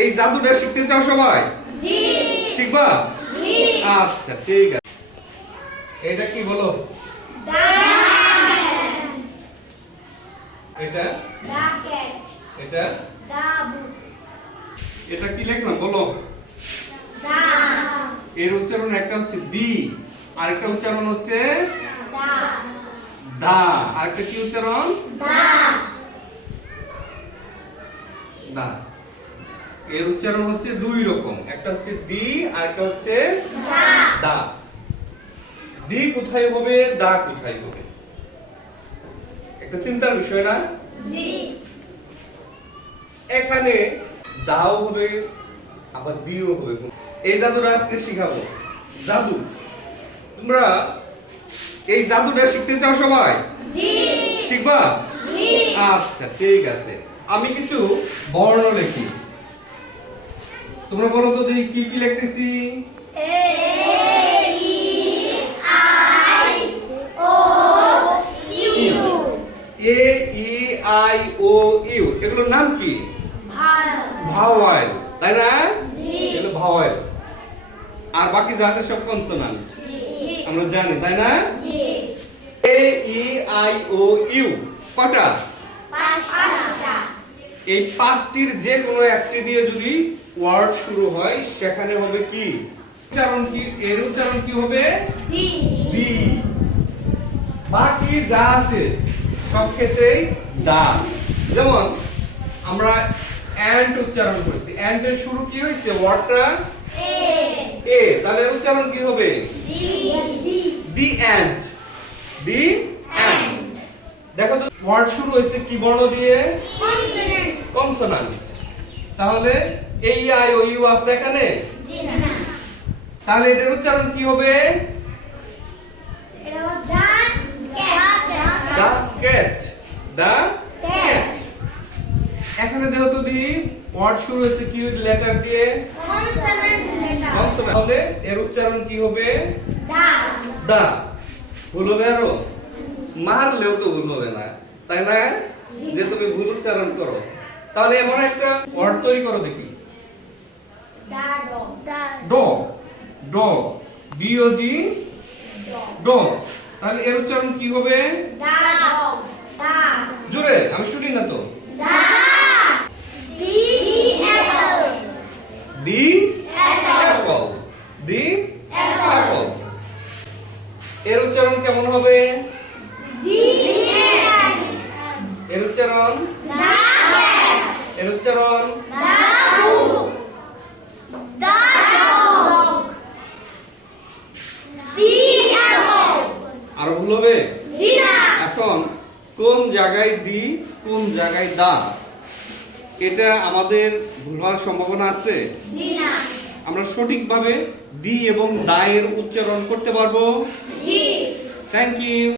এই জাদুটা শিখতে চাও সবাই? জি। শিখবা? জি। আচ্ছা ঠিক আছে। এটা কি বলো? এটা এটা এটা কি লিখলাম বলো? এর উচ্চারণ একটা হচ্ছে দি, আরেকটা উচ্চারণ হচ্ছে দা, আরেকটা কি উচ্চারণ? দা। এর উচ্চারণ হচ্ছে দুই রকম, একটা হচ্ছে দি আর একটা হচ্ছে দা। দি কোথায় হবে, দা কোথায় হবে? একটা চিন্তার বিষয় না? এখানে দাও হবে আবার দিও হবে। এই জাদুটা আজকে শিখাবো। জাদু, তোমরা এই জাদুটা শিখতে চাও সবাই? শিখবা? আচ্ছা ঠিক আছে। আমি কিছু বর্ণ লিখি, তোমরা বলো তো দেখি কি কি লিখতেছি? এ ই আই ও ইউ, এগুলোর নাম কি? ভাওয়েল, তাই না? এগুলো ভাওয়েল। আর বাকি যা আছে সব কনসোনান্ট, আমরা জানি তাই না? এ ই আই ও ইউ কটা? এই পাঁচটির যে কোনো একটি দিয়ে যদি ওয়ার্ড শুরু হয় সেখানে হবে কি উচ্চারণ? কি এর উচ্চারণ কি হবে? দি। বাকি যা আছে সব ক্ষেত্রেই দা। যেমন আমরা অ্যান্ড উচ্চারণ করছি, অ্যান্ড এর শুরু কি হয়েছে? ওয়ার্ডটা এ, তাহলে এর উচ্চারণ কি হবে? দি অ্যান্ড, দি অ্যান্ড। দেখো তো ওয়ার্ড শুরু হয়েছে কি বর্ণ দিয়ে? কনসোনান্ট। তাহলে এই আই ও ইউ আছে এখানে, তাহলে এটার উচ্চারণ কি হবে? দা ক্যাট, দা ক্যাট। এখানে দেখো তো দি ওয়ার্ড শুরু হয়েছে কি লেটার দিয়ে? কনসোনান্ট। তাহলে এর উচ্চারণ কি হবে? দা। ভুল হবে আরো? মারলেও তো ভুল হবে না, তাই না? যে তুমি ভুল উচ্চারণ করো। তাহলে এমন একটা ওয়ার্ড তৈরি করো দেখি। ডগ, ডগ, ডি ও জি, ডগ। তাহলে এর উচ্চারণ কি হবে? জোরে, আমি শুনি না তো। দি অ্যাপল, দি অ্যাপল। এর উচ্চারণ কেমন হবে? এর উচ্চারণ, এর উচ্চারণ আরো ভুল হবে? এখন কোন জায়গায় দি, কোন জায়গায় দা, এটা আমাদের ভুল হওয়ার সম্ভাবনা আছে? আমরা সঠিকভাবে দি এবং দা এর উচ্চারণ করতে পারবো? Thank you.